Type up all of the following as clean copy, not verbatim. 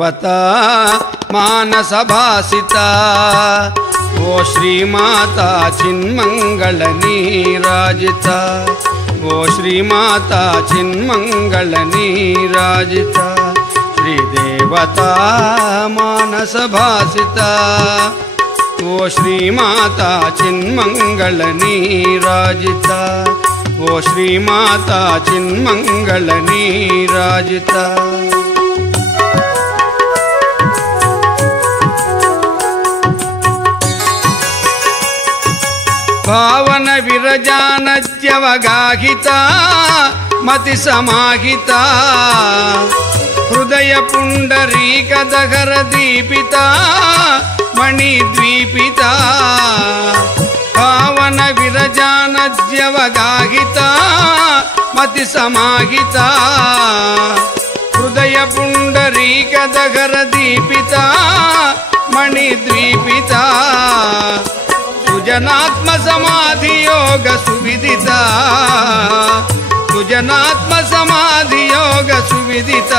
దేవతా మానస భాసిత ఓ శ్రీమాత చిన్మంగళ నీరాజిత ఓ శ్రీమాత చిన్మంగళ నీరాజిత శ్రీదేవతా మానస భాసిత ఓ శ్రీమాత చిన్మంగళ నీరాజిత ఓ శ్రీమాత చిన్మంగళ నీరాజిత భావన విరజానద్యవగాహిత మతి సమాహిత హృదయ పుండరీక దహర దీపిత మణిద్వీపిత భావన విరజానద్యవగాహిత మతి సమాహిత హృదయ పుండరీక దహర దీపిత మణిద్వీపిత సుజనాత్మ సమాధి యోగ సువిదిత సుజనాత్మ సమాధి యోగ సువిదిత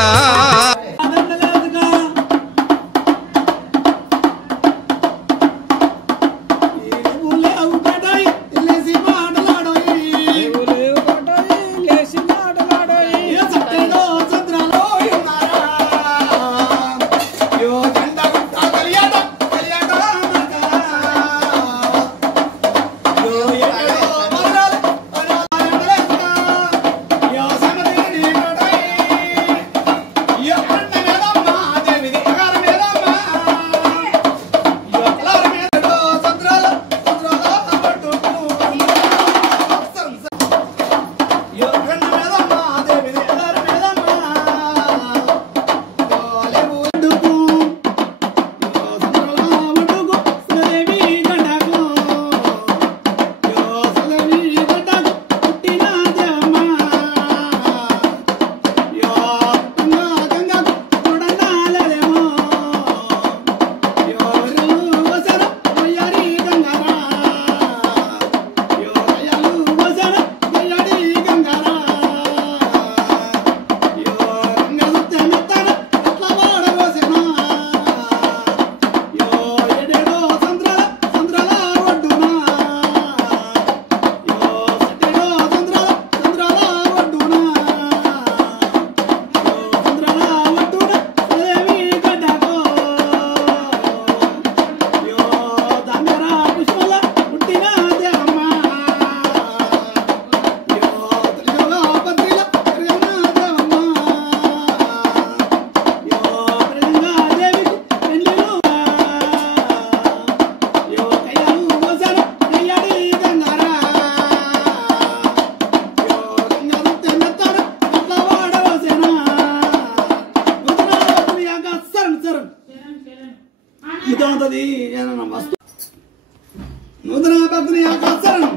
నూతన భక్తుని ఆకాశం శరణ్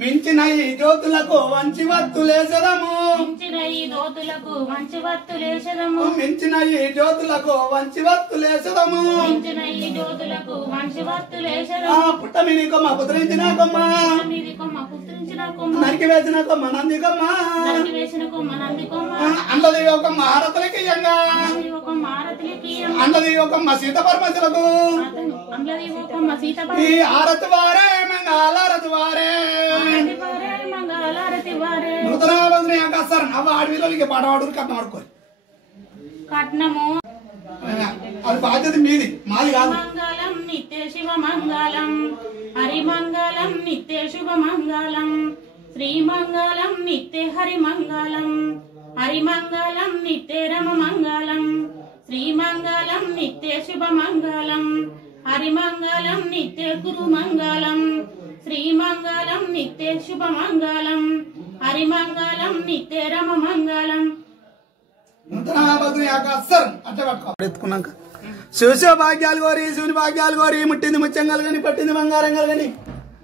మించిన ఈ జ్యోతులకు మంచి వత్తులేసదము మించిన ఈ జ్యోతులకు మంచి వత్తులేసదము మించిన ఈ జ్యోతులకు మంచి వత్తులేసదము మించిన ఈ జ్యోతులకు మంచి వత్తులేసదము పుట్టమిని కొమ్మ పుత్రించిన కొమ్మ మీది కొమ్మ పుత్రించిన కొమ్మ నరికి వేసిన కొమ్మ నంది కొమ్మ నరికి వేసిన కొమ్మ నంది కొమ్మ అండది ఒక హారతులకి ఒక మారతులకి అండది ఒక సీత పరమశులకు అండ్లది ఒక సీత ఈ హారతి వారే మంగళారతి వారే మంగళారతి వారే నూతన సార్ నవ్వ అడవిలోకి పాట పాడు కట్నం ఆడుకోరు కట్నము అది బాధ్యత మీది మాది కాదు మంగళం నిత్య శివ మంగళం హరి మంగళం నిత్య శుభ మంగళం శ్రీ మంగళం నిత్య హరి మంగళం హరి మంగళం నిత్య రమ మంగళం శ్రీ మంగళం నిత్య శుభ మంగళం హరి మంగళం నిత్య గురు మంగళం శ్రీ మంగళం నిత్య శుభ మంగళం హరి మంగళం నిత్య రమ మంగళం ఎత్తుకున్నాక శివ భాగ్యాలు కోరి శివుని భాగ్యాలు కోరి ముట్టింది ముత్యంగాలు గాని పట్టింది బంగారం గాని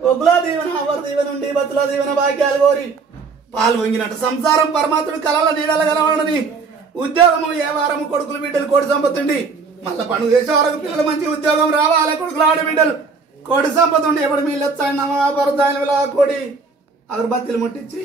ఒగ్గులా దీవెన అవర దీవెన ఉండి బతుల దీవెన భాగ్యాలు కోరి పాలు వంగినట్టు సంసారం పరమాత్ముడు కళల నీడల గలవాడని ఉద్యోగము ఏ వారము కొడుకులు బిడ్డలు కోడి సంపత్తుండి మళ్ళా పండుగ చేసే వరకు పిల్లలు మంచి ఉద్యోగం రావాలి కొడుకులు ఆడబిడ్డలు కోడి సంపద ఉండి ఎప్పుడు మీ లెచ్చాయి నమ్మపరదాని కోడి అగరబత్తీలు ముట్టించి